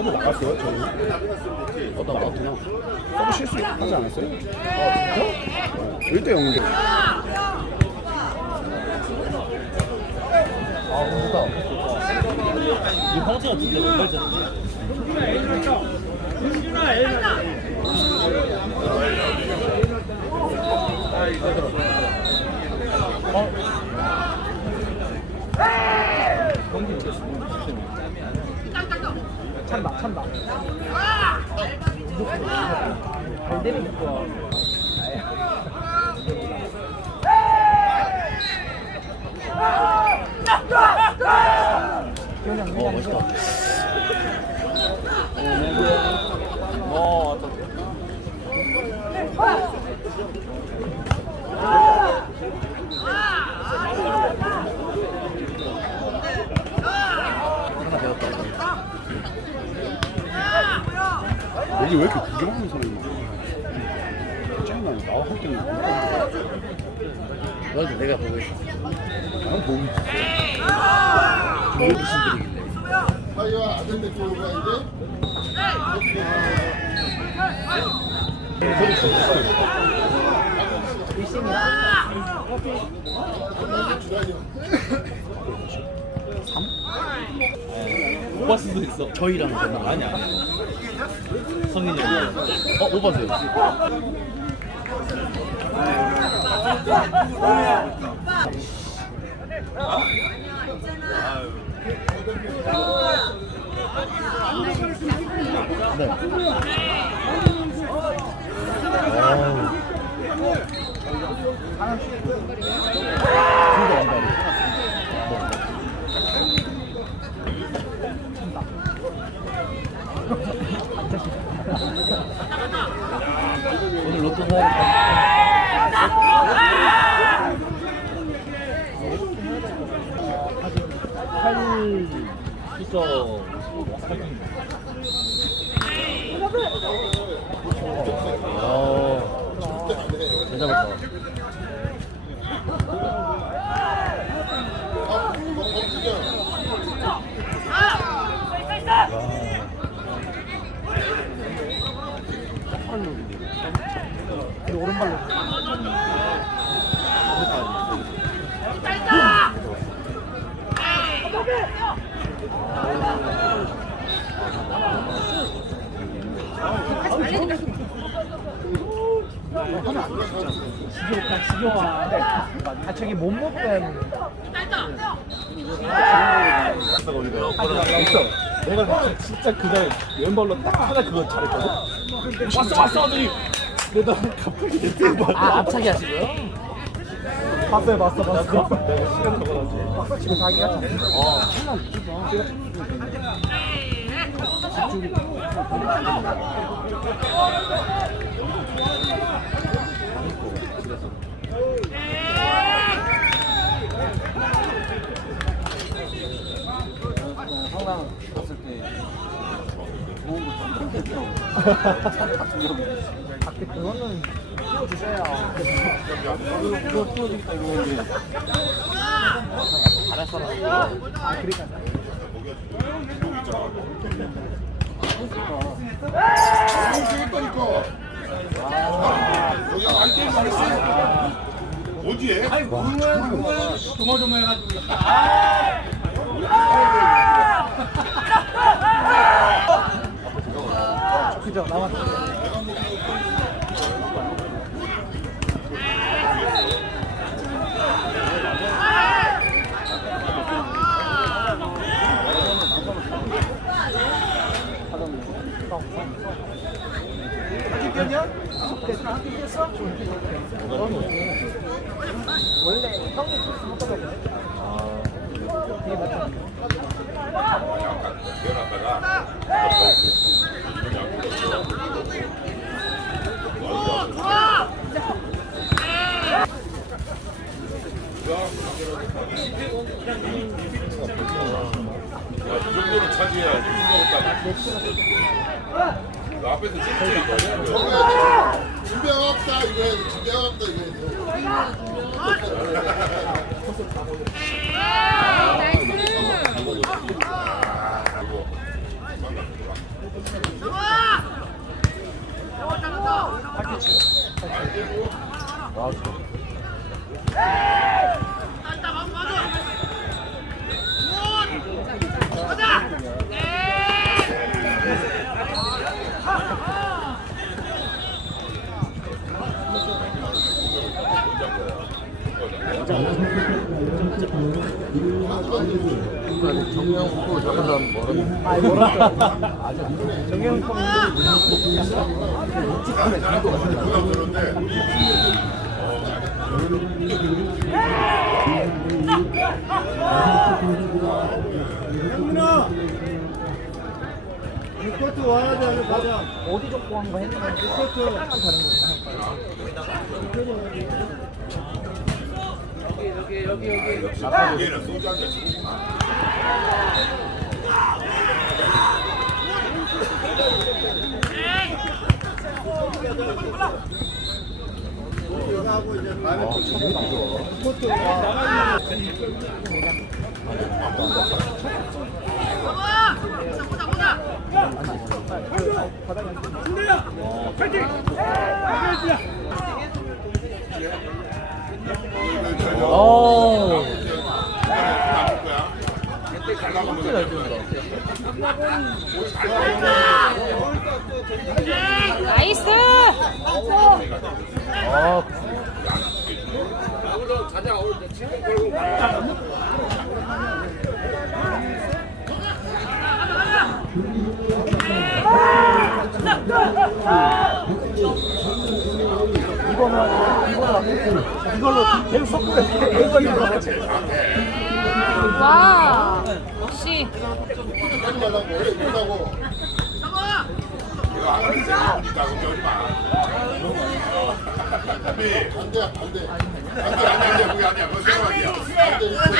서브 나갔어요 저희 어떤 어떤 형? 서브 실수 하지 않았어요? 아 진짜? 1대 0인데 아 뭔가 이 황제 같은데 왼발전 찬다 찬다 잘 되는 거어 멋있다 어 왔다 하나 배웠다 여기 왜 이렇게 구경하는 사람이 많아? 짱나 나와 할 때는 너도 내가 보고 있어. 나는 보고 있어. 중국 무신들이길래 아이와 아들 데리고 가 이제 못 봤을 수도 있어. 저희랑 아니 아니 성인이 형. 어? 못 봤어요 네. 아우. 진짜 완벽해. 오늘 로또 사야 겠다. 팔 숫자 사진. 어, 잘 잡았다. 이 오른발로 지겨워 그냥 지겨워하는데 아 저기 못 먹는 있어 내가 진짜 그날 왼발로 딱 하나 그거 잘했거든 왔어 왔어 하더니 그러다 갑자기 대박 아 앞차기 하시고요? 봤어요 봤어 봤어. 내가 시간 적어놨지. 지금 자기가 어, 하나 이쁘다. 항상 봤을 때 좋은 거좀 밖에 그거는 띄워주셔야 그거 띄워주겠다 이거 근데 알았어 아 그러니까 그랬다니까 여기 안 게임 안 했어 어디에? 그죠? 됐어? 원래 형이 토스 못하거든 되게 맞죠? 아, 정도로 정명호 저런 사람 뭐라 어디 줬고 한 거 했는데 리포트 다른 거. 얘는 소주 한잔 주고 오. 잘 나가면 나이스! 아, 이걸로 계속 섞으면 계속. 하지 말라고 그거 생각이야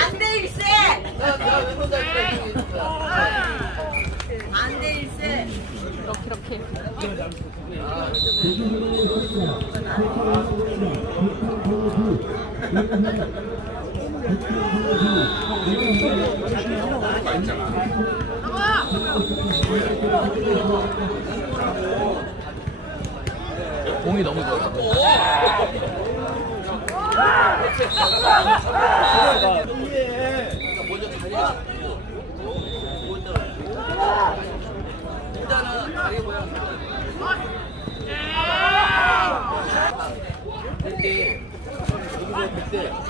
안돼 일세. 안돼 일세. 이렇게 이렇게. 공이 너무 좋아. 아,